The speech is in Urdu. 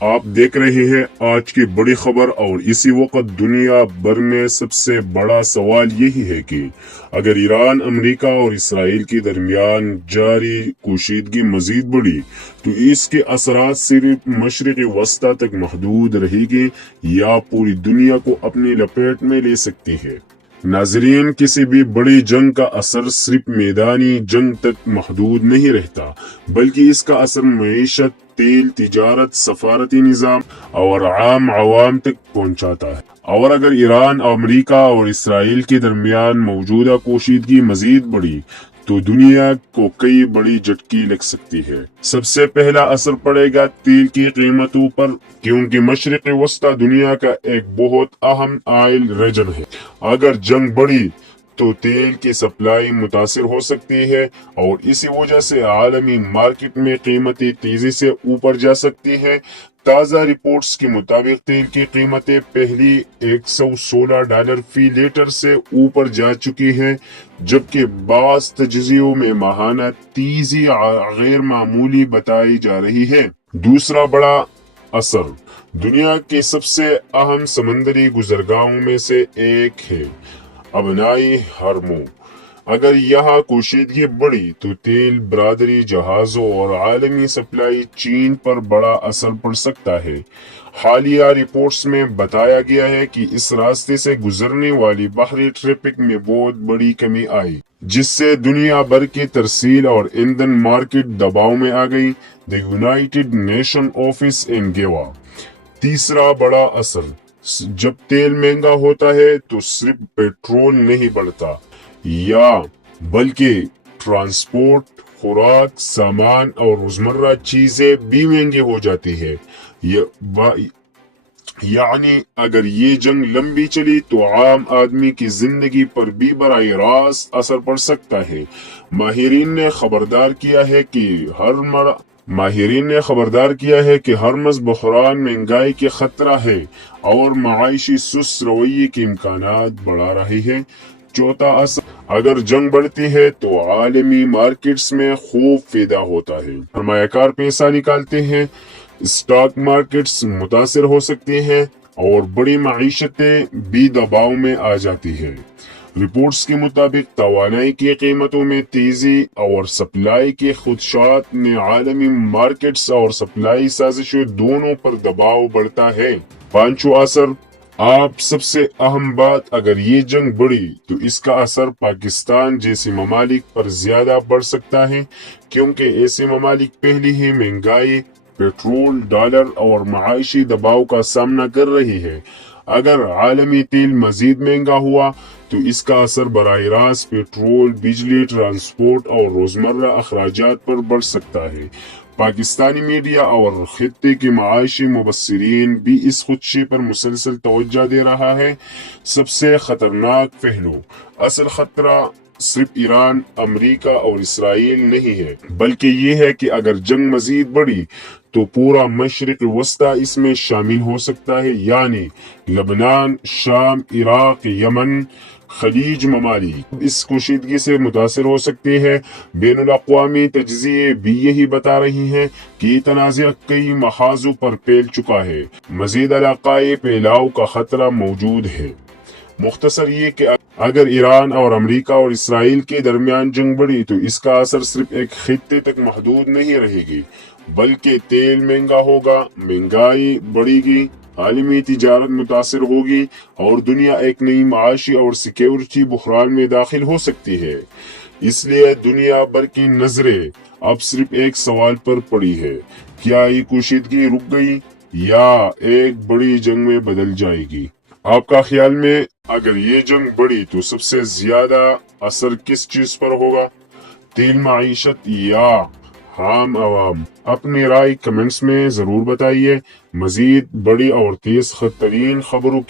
آپ دیکھ رہے ہیں آج کی بڑی خبر، اور اسی وقت دنیا بھر میں سب سے بڑا سوال یہی ہے کہ اگر ایران، امریکہ اور اسرائیل کے درمیان جاری کشیدگی مزید بڑھی تو اس کے اثرات صرف مشرق وسطی تک محدود رہے گی یا پوری دنیا کو اپنی لپیٹ میں لے سکتی ہے۔ ناظرین، کسی بھی بڑی جنگ کا اثر صرف میدانی جنگ تک محدود نہیں رہتا، بلکہ اس کا اثر معیشت، تیل، تجارت، سفارتی نظام اور عام عوام تک پہنچاتا ہے۔ اور اگر ایران، امریکہ اور اسرائیل کے درمیان موجودہ کشیدگی مزید بڑھی تو دنیا کو کئی بڑی جھٹکی لگ سکتی ہے۔ سب سے پہلا اثر پڑے گا تیل کی قیمتوں پر، کیونکہ مشرق وسطی دنیا کا ایک بہت اہم آئل ریجن ہے۔ اگر جنگ بڑھی تو تیل کی سپلائی متاثر ہو سکتی ہے، اور اسی وجہ سے عالمی مارکیٹ میں قیمتیں تیزی سے اوپر جا سکتی ہیں۔ تازہ رپورٹس کے مطابق تیل کی قیمتیں پہلی $116 فی لیٹر سے اوپر جا چکی ہیں، جبکہ بعض تجزیوں میں ماہانہ تیزی غیر معمولی بتائی جا رہی ہے۔ دوسرا بڑا اثر دنیا کے سب سے اہم سمندری گزرگاہوں میں سے ایک ہے، ابنائی ہرمو۔ اگر یہاں کشیدگی بڑھی تو تیل برادری جہازوں اور عالمی سپلائی چین پر بڑا اثر پڑ سکتا ہے۔ حالیہ رپورٹس میں بتایا گیا ہے کہ اس راستے سے گزرنے والی بحری ٹریفک میں بہت بڑی کمی آئی، جس سے دنیا بھر کی ترسیل اور ایندھن مارکیٹ دباؤ میں آ گئی۔ دی یونائیٹڈ نیشن آفس ان گیوا۔ تیسرا بڑا اثر، جب تیل مہنگا ہوتا ہے تو صرف پیٹرول نہیں بڑھتا یا بلکہ ٹرانسپورٹ، خوراک، سامان اور روزمرہ چیزیں بھی مہنگی ہو جاتی ہے۔ یعنی اگر یہ جنگ لمبی چلی تو عام آدمی کی زندگی پر بھی براہ راست اثر پڑ سکتا ہے۔ ماہرین نے خبردار کیا ہے کہ ہرمز بحران مہنگائی کے خطرہ ہے اور معاشی سست رویے کے امکانات بڑھا رہی ہے۔ چوتھا اثر، اگر جنگ بڑھتی ہے تو عالمی مارکیٹس میں خوف پیدا ہوتا ہے، سرمایہ کار پیسہ نکالتے ہیں، اسٹاک مارکیٹس متاثر ہو سکتے ہیں اور بڑی معیشتیں بھی دباؤ میں آ جاتی ہیں۔ رپورٹس کے مطابق توانائی کی قیمتوں میں تیزی اور سپلائی کے خدشات نے عالمی مارکیٹس اور سپلائی سازشوں دونوں پر دباؤ بڑھتا ہے۔ پانچواں اثر، آپ سب سے اہم بات، اگر یہ جنگ بڑھی تو اس کا اثر پاکستان جیسے ممالک پر زیادہ بڑھ سکتا ہے، کیونکہ ایسے ممالک پہلے ہی مہنگائی، پیٹرول، ڈالر اور معاشی دباؤ کا سامنا کر رہی ہے۔ اگر عالمی تیل مزید مہنگا ہوا تو اس کا اثر براہ راست پیٹرول، بجلی، ٹرانسپورٹ اور روزمرہ اخراجات پر پڑ سکتا ہے۔ پاکستانی میڈیا اور خطے کے معاشی مبصرین بھی اس خدشے پر مسلسل توجہ دے رہا ہے۔ سب سے خطرناک پہلو، اصل خطرہ صرف ایران، امریکہ اور اسرائیل نہیں ہے، بلکہ یہ ہے کہ اگر جنگ مزید بڑھی تو پورا مشرق وسطی اس میں شامل ہو سکتا ہے، یعنی لبنان، شام، عراق، یمن، خلیج ممالک اس کشیدگی سے متاثر ہو سکتے ہیں۔ بین الاقوامی تجزیے بھی یہی بتا رہی ہیں کہ یہ تنازع کئی محاذوں پر پھیل چکا ہے، مزید علاقائی پھیلاؤ کا خطرہ موجود ہے۔ مختصر یہ کہ اگر ایران اور امریکہ اور اسرائیل کے درمیان جنگ بڑھی تو اس کا اثر صرف ایک خطے تک محدود نہیں رہے گی، بلکہ تیل مہنگا ہوگا، مہنگائی بڑھے گی، عالمی تجارت متاثر ہوگی اور دنیا ایک نئی معاشی اور سیکیورٹی بحران میں داخل ہو سکتی ہے۔ اس لیے دنیا بھر کی نظریں اب صرف ایک سوال پر پڑی ہے، کیا یہ کشیدگی رک گئی یا ایک بڑی جنگ میں بدل جائے گی؟ آپ کا خیال میں اگر یہ جنگ بڑھی تو سب سے زیادہ اثر کس چیز پر ہوگا؟ تیل، معیشت یا عام عوام؟ اپنی رائے کمنٹس میں ضرور بتائیے۔ مزید بڑی اور تیز ترین خبروں کی